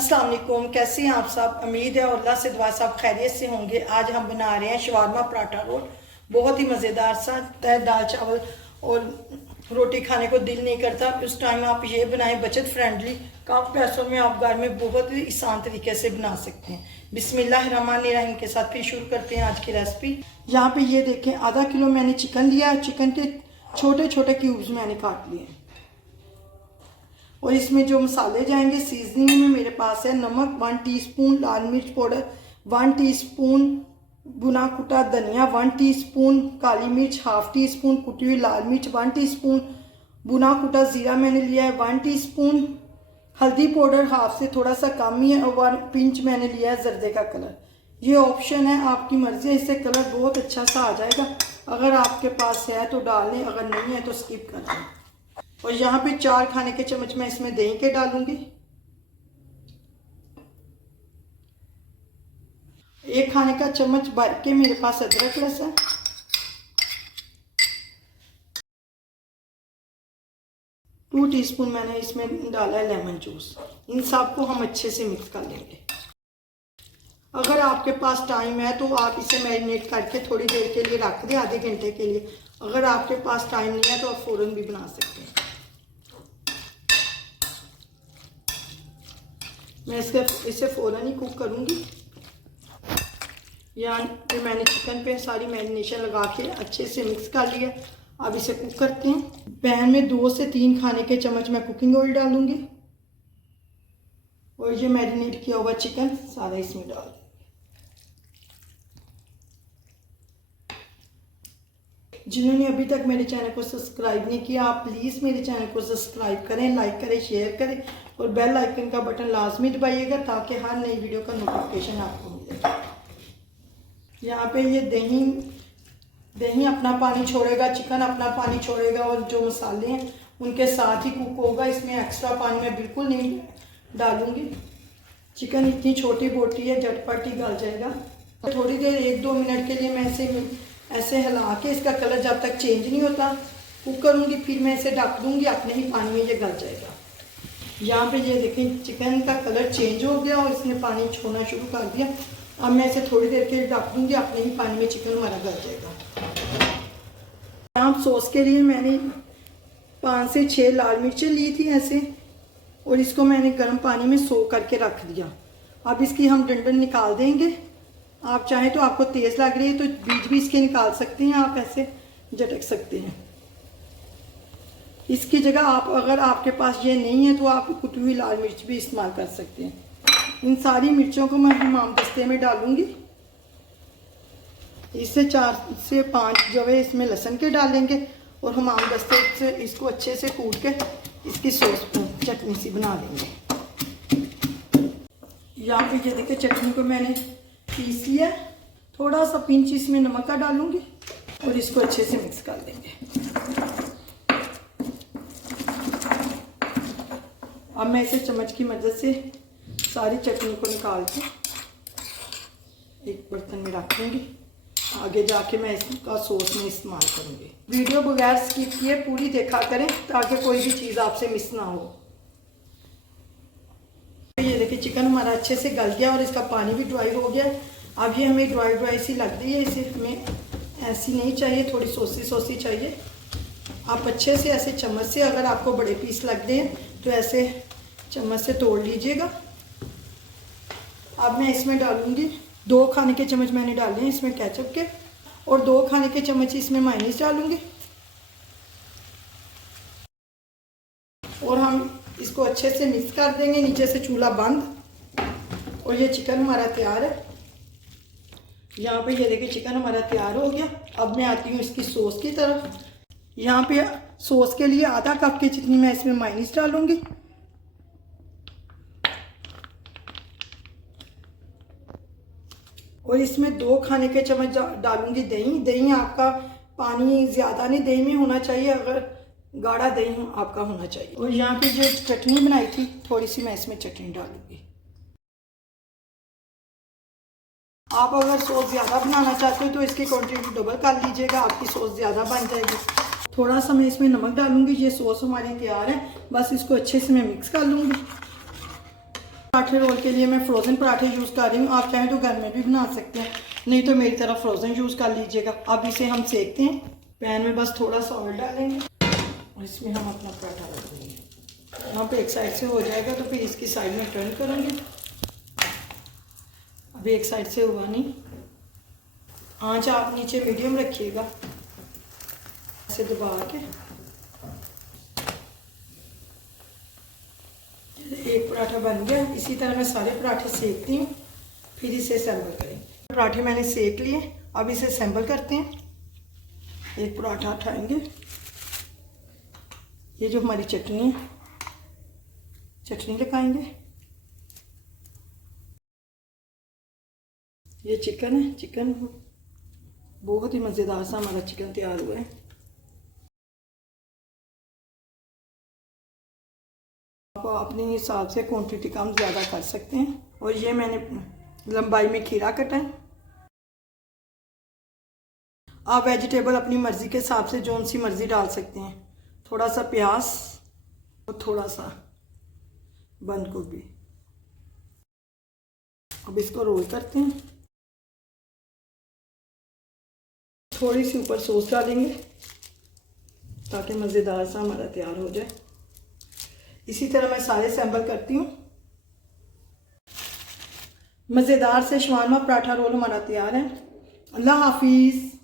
अस्सलाम वालेकुम, कैसे हैं आप सब। उम्मीद है और अल्लाह से दुआ सब खैरियत से होंगे। आज हम बना रहे हैं शवारमा पराठा रोल। बहुत ही मज़ेदार सा है। दाल चावल और रोटी खाने को दिल नहीं करता, उस टाइम आप ये बनाएं, बचत फ्रेंडली, कम पैसों में आप घर में बहुत ही आसान तरीके से बना सकते हैं। बिस्मिल्लाहिर्रहमानिर्रहीम के साथ फिर शुरू करते हैं आज की रेसिपी। यहाँ पे ये देखें, आधा किलो मैंने चिकन लिया। चिकन के छोटे छोटे क्यूब्स मैंने काट लिए और इसमें जो मसाले जाएंगे सीजनिंग में मेरे पास है नमक 1 टीस्पून, लाल मिर्च पाउडर 1 टीस्पून, भुना कुटा धनिया 1 टीस्पून, काली मिर्च 1/2 टीस्पून, कुटी हुई लाल मिर्च 1 टीस्पून, भुना कुटा ज़ीरा मैंने लिया है 1 टीस्पून, हल्दी पाउडर हाफ से थोड़ा सा कम ही है और 1 पिंच मैंने लिया है जर्दे का कलर। ये ऑप्शन है, आपकी मर्जी है, इससे कलर बहुत अच्छा सा आ जाएगा। अगर आपके पास है तो डाल लें, अगर नहीं है तो स्किप कर दें। और यहाँ पे 4 खाने के चम्मच मैं इसमें दही के डालूंगी। 1 खाने का चम्मच भर के मेरे पास अदरक लहसुन, 2 टीस्पून मैंने इसमें डाला है लेमन जूस। इन सब को हम अच्छे से मिक्स कर लेंगे। अगर आपके पास टाइम है तो आप इसे मैरिनेट करके थोड़ी देर के लिए रख दें, आधे घंटे के लिए। अगर आपके पास टाइम नहीं है तो आप फ़ौरन भी बना सकते हैं। मैं इसे फ़ौरन ही कुक करूँगी। यहाँ पे मैंने चिकन पे सारी मैरिनेशन लगा के अच्छे से मिक्स कर लिया। अब इसे कुक करते हैं। पैन में 2 से 3 खाने के चम्मच मैं कुकिंग ऑयल डालूंगी और ये मैरिनेट किया हुआ चिकन सारा इसमें डाल दूँगी। जिन्होंने अभी तक मेरे चैनल को सब्सक्राइब नहीं किया, आप प्लीज़ मेरे चैनल को सब्सक्राइब करें, लाइक करें, शेयर करें और बेल आइकन का बटन लाजमी दबाइएगा ताकि हर नई वीडियो का नोटिफिकेशन आपको मिले। यहाँ पे ये दही अपना पानी छोड़ेगा, चिकन अपना पानी छोड़ेगा और जो मसाले हैं उनके साथ ही कुक होगा। इसमें एक्स्ट्रा पानी मैं बिल्कुल नहीं डालूँगी। चिकन इतनी छोटी बोटी है, झटपट ही गल जाएगा। थोड़ी देर 1-2 मिनट के लिए मैं ऐसे हिला के इसका कलर जब तक चेंज नहीं होता कुक करूँगी, फिर मैं इसे ढक दूँगी। अपने ही पानी में ये गल जाएगा। यहाँ पे ये देखें, चिकन का कलर चेंज हो गया और इसने पानी छोड़ना शुरू कर दिया। अब मैं इसे थोड़ी देर के लिए ढक दूँगी, अपने ही पानी में चिकन हमारा गल जाएगा। यहाँ सॉस के लिए मैंने 5 से 6 लाल मिर्चें ली थी ऐसे, और इसको मैंने गर्म पानी में सोख करके रख दिया। अब इसकी हम डंडन निकाल देंगे। आप चाहें तो, आपको तेज़ लग रही है तो बीज भी इसके निकाल सकते हैं, आप ऐसे झटक सकते हैं। इसकी जगह आप, अगर आपके पास ये नहीं है तो आप कुटी हुई लाल मिर्च भी इस्तेमाल कर सकते हैं। इन सारी मिर्चों को मैं हमाम दस्ते में डालूंगी। इससे 4 से 5 जवे इसमें लहसुन के डालेंगे और हमाम दस्ते से इसको अच्छे से कूट के इसकी सॉस चटनी सी बना लेंगे। यहाँ पे ये देखिए, चटनी को मैंने पीस लिया। थोड़ा सा पिंच इसमें नमक का डालूंगी और इसको अच्छे से मिक्स कर देंगे। अब मैं इसे चम्मच की मदद से सारी चटनी को निकाल के एक बर्तन में रख दूँगी। आगे जाके मैं इसका सॉस में इस्तेमाल करूँगी। वीडियो बगैर स्किप किए पूरी देखा करें ताकि कोई भी चीज़ आपसे मिस ना हो। ये देखिए, चिकन हमारा अच्छे से गल गया और इसका पानी भी ड्राई हो गया। अब ये हमें ड्राई सी लग रही है, इसे हमें ऐसी नहीं चाहिए, थोड़ी सॉसी चाहिए। आप अच्छे से ऐसे चम्मच से, अगर आपको बड़े पीस लग रहे हैं तो ऐसे चम्मच से तोड़ लीजिएगा। अब मैं इसमें डालूंगी 2 खाने के चम्मच मैंने डाले हैं इसमें केचप के, और 2 खाने के चम्मच इसमें मायोनीज डालूंगी। और हम इसको अच्छे से मिक्स कर देंगे, नीचे से चूल्हा बंद। और ये चिकन हमारा तैयार है। यहाँ पे ये देखिए, चिकन हमारा तैयार हो गया। अब मैं आती हूँ इसकी सॉस की तरफ। यहाँ पे सॉस के लिए आधा कप की जितनी मैं इसमें मायोनीज डालूंगी। और इसमें 2 खाने के चम्मच डालूंगी दही। दही आपका पानी ज़्यादा नहीं दही में होना चाहिए, अगर गाढ़ा दही आपका होना चाहिए। और यहाँ पे जो चटनी बनाई थी थोड़ी सी मैं इसमें चटनी डालूंगी। आप अगर सॉस ज़्यादा बनाना चाहते हो तो इसकी क्वांटिटी डबल कर लीजिएगा, आपकी सॉस ज़्यादा बन जाएगी। थोड़ा सा मैं इसमें नमक डालूंगी। ये सॉस हमारी तैयार है, बस इसको अच्छे से मैं मिक्स कर लूँगी। पराठे रोल के लिए मैं फ्रोज़न पराठे यूज़ कर रही हूँ। आप चाहें तो घर में भी बना सकते हैं, नहीं तो मेरी तरह फ्रोज़न यूज़ कर लीजिएगा। अब इसे हम सेकते हैं। पैन में बस थोड़ा सा ऑयल डालेंगे और इसमें हम अपना पराठा रख देंगे। यहाँ पे एक साइड से हो जाएगा तो फिर इसकी साइड में टर्न करेंगे। अभी एक साइड से हुआ नहीं। आंच आप नीचे मीडियम रखिएगा, ऐसे दबा के। एक पराठा बन गया। इसी तरह मैं सारे पराठे सेकती हूँ, फिर इसे असेंबल करेंगे। पराठे मैंने सेक लिए, अब इसे असेंबल करते हैं। एक पराठा उठाएंगे। ये जो हमारी चटनी है, चटनी लगाएंगे। ये चिकन है, चिकन बहुत ही मज़ेदार सा हमारा चिकन तैयार हुआ है। आप अपने हिसाब से क्वांटिटी कम ज़्यादा कर सकते हैं। और ये मैंने लंबाई में खीरा कटा है। आप वेजिटेबल अपनी मर्ज़ी के हिसाब से जो सी मर्ज़ी डाल सकते हैं। थोड़ा सा प्याज और थोड़ा सा बंद गोभी। अब इसको रोल करते हैं। थोड़ी सी ऊपर सॉस डालेंगे ताकि मज़ेदार सा हमारा तैयार हो जाए। इसी तरह मैं सारे असेंबल करती हूँ। मज़ेदार से शवारमा पराठा रोल हमारा तैयार है। अल्लाह हाफिज़।